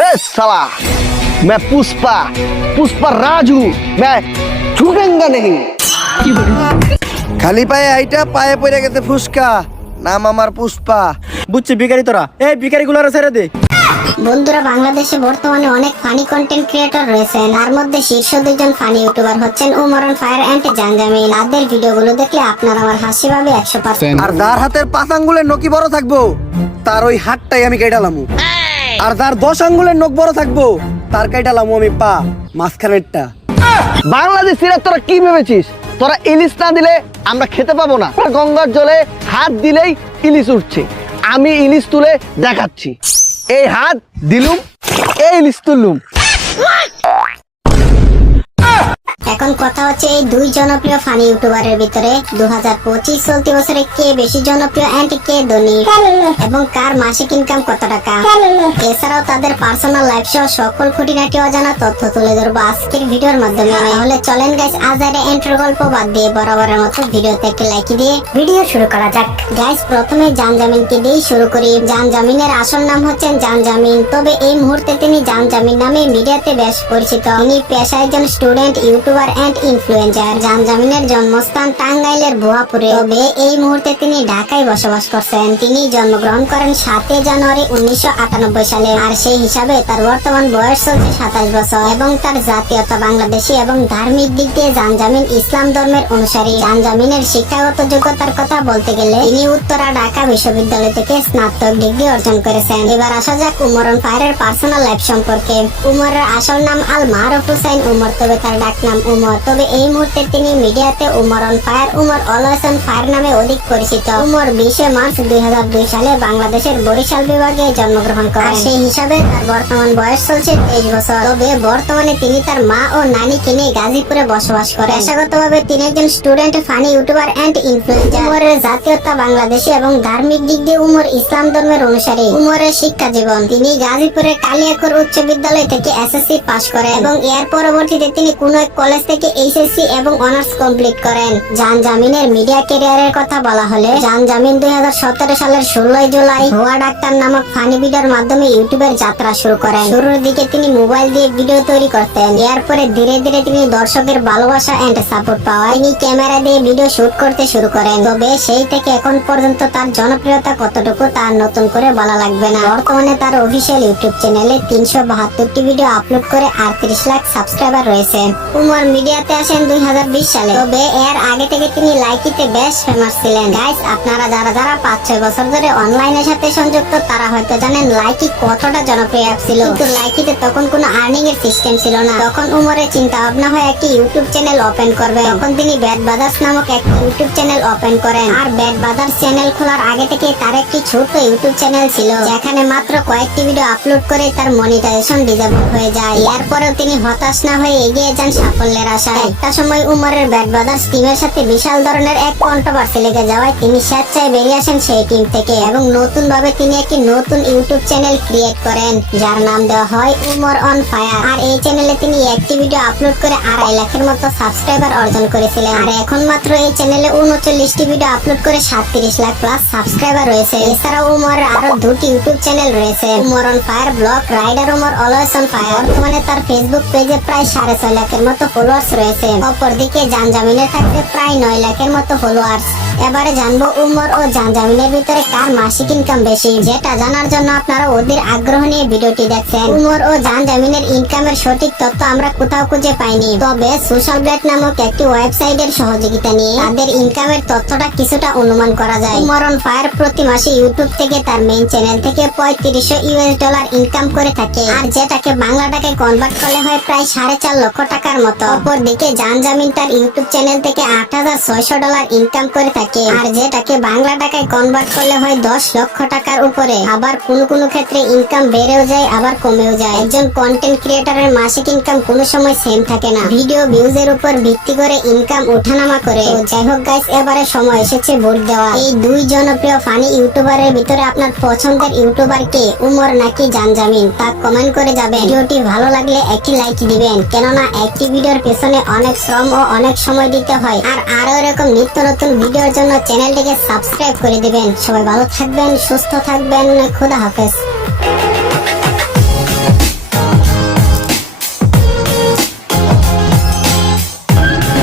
ए साला मैं पुष्पा पुष्पा राजू मैं छूटेंगा नहीं। খালি পায়ে আইটা পায়ে পড়ে গেছে ফুসকা, নাম আমার পুষ্পা। বুঝছি ভিখারি তোরা, এই ভিখারি গুলার ছেড়ে দে। বন্ধুরা, বাংলাদেশে বর্তমানে অনেক ফানি কন্টেন্ট ক্রিয়েটর রয়েছেন। তার মধ্যে শীর্ষ দুইজন ফানি ইউটিউবার হচ্ছেন উমর অন ফায়ার এন্ড জানজামিন। তাদের ভিডিওগুলো দেখলে আপনার আমার হাসি পাবে 100%। আর যার হাতের 5 আঙ্গুলের নখি বড় থাকবো তার ওই হাতটাই আমি কেটালামু, আর যার 10 আঙ্গুলের নখ বড় থাকবো তার কেটালামু আমি পা মাঝখানেরটা। বাংলাদেশিরা তোরা কি ভেবেছিস তোরা ইলিশ না দিলে আমরা খেতে পাবো না? গঙ্গার জলে হাত দিলেই ইলিশ উঠছে। আমি ইলিশ তুলে দেখাচ্ছি, এই হাত দিলুম, এই ইলিশ তুললুম। এখন কথা হচ্ছে এই দুই জনপ্রিয় ফানি ইউটিউবারের ভিতরে 2025 চলতি বছরে কে বেশি জনপ্রিয় এন্ড কে ধনী, এবং কার মাসিক ইনকাম কত টাকা। এছাড়াও তাদের পার্সোনাল লাইফ সহ সকল খুঁটিনাটি অজানা তথ্য তুলে ধরবো আজকের ভিডিওর মাধ্যমে। তাহলে চলেন গাইস, আজ আর এন্ট্রো গল্প বাদ দিয়ে বরাবরের মতো ভিডিওতে একটি লাইক দিয়ে ভিডিও শুরু করা যাক। গাইস, প্রথমে জানজামিনকে দিয়ে শুরু করি। জানজামিনের আসল নাম হচ্ছেন জানজামিন, তবে এই মুহূর্তে তিনি জানজামিন নামে মিডিয়াতে বেশ পরিচিত। তিনি পেশায় একজন স্টুডেন্ট ইউটিউবার এন্ড ইনফ্লুয়েন্সার। জানজামিনের জন্মস্থান টাঙ্গাইলের ভুয়াপুরে, তবে এই মুহূর্তে তিনি ঢাকায় বসবাস করছেন। তিনি জন্মগ্রহণ করেন 7 জানুয়ারি 1998 সালে, আর সেই হিসাবে তার বর্তমান বয়স চলছে 27 বছর, এবং তার জাতীয়তা বাংলাদেশী, এবং ধার্মিক দিক দিয়ে জানজামিন ইসলাম ধর্মের অনুসারী। জানজামিনের শিক্ষাগত যোগ্যতার কথা বলতে গেলে তিনি উত্তরা ঢাকা বিশ্ববিদ্যালয় থেকে স্নাতক ডিগ্রি অর্জন করেছেন। এবার আসা যাক উমর অন ফায়ারের পার্সোনাল লাইফ সম্পর্কে। উমরের আসল নাম আল মারুফ হুসাইন উমর, তবে তার ডাক নাম উমর। তবে এই মুহূর্তে তিনি মিডিয়াতে Umar on fire, Umar always on fire নামে অধিক পরিচিত। উমর 20 মার্চ 2002 সালে বাংলাদেশের বরিশাল বিভাগে জন্মগ্রহণ করেন। সেই হিসাবে তার বর্তমান বয়স চলছে 23 বছর। তবে বর্তমানে তিনি তার মা ও নানিকে নিয়ে গাজীপুরে বসবাস করেন। পেশাগতভাবে তিনি একজন student funny YouTuber and influencer. উমরের জাতীয়তা বাংলাদেশী এবং ধার্মিক দিক দিয়ে উমর ইসলাম ধর্মের অনুসারী। উমরের শিক্ষা জীবন, তিনি গাজীপুরের কালিয়াকৈর উচ্চ বিদ্যালয় থেকে এসএসসি পাশ করেন, এবং এর পরবর্তীতে তিনি কোন এক কলেজ থেকে এইচএসসি এবং অনার্স কমপ্লিট করেন। জানজামিনের মিডিয়া ক্যারিয়ারের কথা বলা হলে জানজামিন 2017 সালের 16 জুলাই ভুয়া ডাক্তার নামক ফানি ভিডিওর মাধ্যমে ইউটিউবের যাত্রা শুরু করেন। শুরুর দিকে তিনি মোবাইল দিয়ে ভিডিও তৈরি করতেন, এরপরে ধীরে ধীরে তিনি দর্শকের ভালোবাসা এন্ড সাপোর্ট পাওয়ায় তিনি ক্যামেরা দিয়ে ভিডিও শুট করতে শুরু করেন। তবে সেই থেকে এখন পর্যন্ত তার জনপ্রিয়তা কতটুকু তা নতুন করে বলা লাগবে না। বর্তমানে তার অফিসিয়াল ইউটিউব চ্যানেলে 372টি ভিডিও আপলোড করে 38 লাখ সাবস্ক্রাইবার রয়েছে। উমর মিডিয়াতে আসেন 2020 সালে, তবে এর আগে থেকে তিনি লাইকিতে বেশ ফেমাস ছিলেন। গাইস, আপনারা যারা 5-6 বছর ধরে অনলাইনের সাথে সংযুক্ত তারা হয়তো জানেন লাইকি কতটা জনপ্রিয় অ্যাপ ছিল। কিন্তু লাইকিতে তখন কোনো আর্নিং এর সিস্টেম ছিল না। তখন উমরের চিন্তা ভাবনা হয় একটি ইউটিউব চ্যানেল ওপেন করবে। তখন তিনি ব্যাড ব্রাদার্স নামক একটি ইউটিউব চ্যানেল ওপেন করেন। আর ব্যাড ব্রাদার্স চ্যানেল খোলার আগে থেকে তার একটি ছোট ইউটিউব চ্যানেল ছিল, যেখানে মাত্র কয়েকটি ভিডিও আপলোড করে তার মনিটাইজেশন ডিসেবল হয়ে যায়। এরপরেও তিনি হতাশ না হয়ে এগিয়ে যান সাফল্যের আশায়। একটা সময় উমরের ব্যাড ব্রাদার্স টিমের সাথে বিশাল ধরনের এক কন্ট্রোভার্সি লেগে যাওয়ায় তিনি স্বেচ্ছায় বেরিয়ে আসেন সেই টিম থেকে, এবং নতুন ভাবে তিনি একটি নতুন ইউটিউব চ্যানেল ক্রিয়েট করেন, যার নাম দেওয়া হয় উমর অন ফায়ার। আর এই চ্যানেলে তিনি একটি ভিডিও আপলোড করে 2.5 লাখের মতো সাবস্ক্রাইবার অর্জন করেছিলেন। আর এখন মাত্র এই চ্যানেলে 39টি ভিডিও আপলোড করে 37 লাখ প্লাস সাবস্ক্রাইবার রয়েছে। এছাড়াও উমরের আরো 2টি ইউটিউব চ্যানেল রয়েছে, Umar on fire vlog, rider Umar, always on fire. বর্তমানে তার ফেসবুক পেজে প্রায় 6.5 লাখের মতো ফলোয়ার্স রয়েছে। অপরদিকে জানজামিনের থাকতে প্রায় 9 লাখের মতো ফলোয়ার্স। এবারে জানবো উমর ও জানজামিনের ভিতরে কার মাসিক ইনকাম বেশি। যেটা জানার জন্য আপনারা ওদের আগ্রহ নিয়ে ভিডিওটি দেখছেন। উমর ও জানজামিনের ইনকামের সঠিক তথ্য আমরা কোথাও খুঁজে পাইনি, তবে সোশ্যাল ব্লেড নামক একটি ওয়েবসাইটের সহযোগিতা নিয়ে তাদের ইনকামের তথ্যটা কিছুটা অনুমান করা যায়। উমর অন ফায়ার প্রতি মাসে ইউটিউব থেকে তার মেইন চ্যানেল থেকে $3500 ইনকাম করে থাকে, আর যেটাকে বাংলা টাকায় কনভার্ট করলে হয় প্রায় 4.5 লক্ষ টাকার মতো। অপরদিকে জানজামিন তার ইউটিউব চ্যানেল থেকে $8600 ইনকাম করে থাকে, আর যেটাকে বাংলা টাকায় কনভার্ট করলে হয় 10 লক্ষ টাকার উপরে। আবার কোনো ক্ষেত্রে ইনকাম বেড়েও যায়, আবার কমেও যায়। একজন কন্টেন্ট ক্রিয়েটরের মাসিক ইনকাম কোনো সময় সেম থাকে না, ভিডিও ভিউজের উপর ভিত্তি করে ইনকাম ওঠানামা করে। যাই হোক গাইস, এবারে সময় এসেছে ভোট দেওয়া। এই দুই জনপ্রিয় ফানি ইউটিউবারের ভিতরে আপনার পছন্দের ইউটিউবার কে, উমর নাকি জানজামিন, তা কমেন্ট করে যাবেন। ভিডিওটি ভালো লাগলে একটি লাইক দিবেন, কেননা একটি ভিডিওর পেছনে অনেক শ্রম ও অনেক সময় দিতে হয়। আর আরো এরকম নিত্য নতুন ভিডিওর জন্য চ্যানেলটিকে সাবস্ক্রাইব করে দিবেন। সবাই ভালো থাকবেন, সুস্থ থাকবেন, খোদা হাফেজ।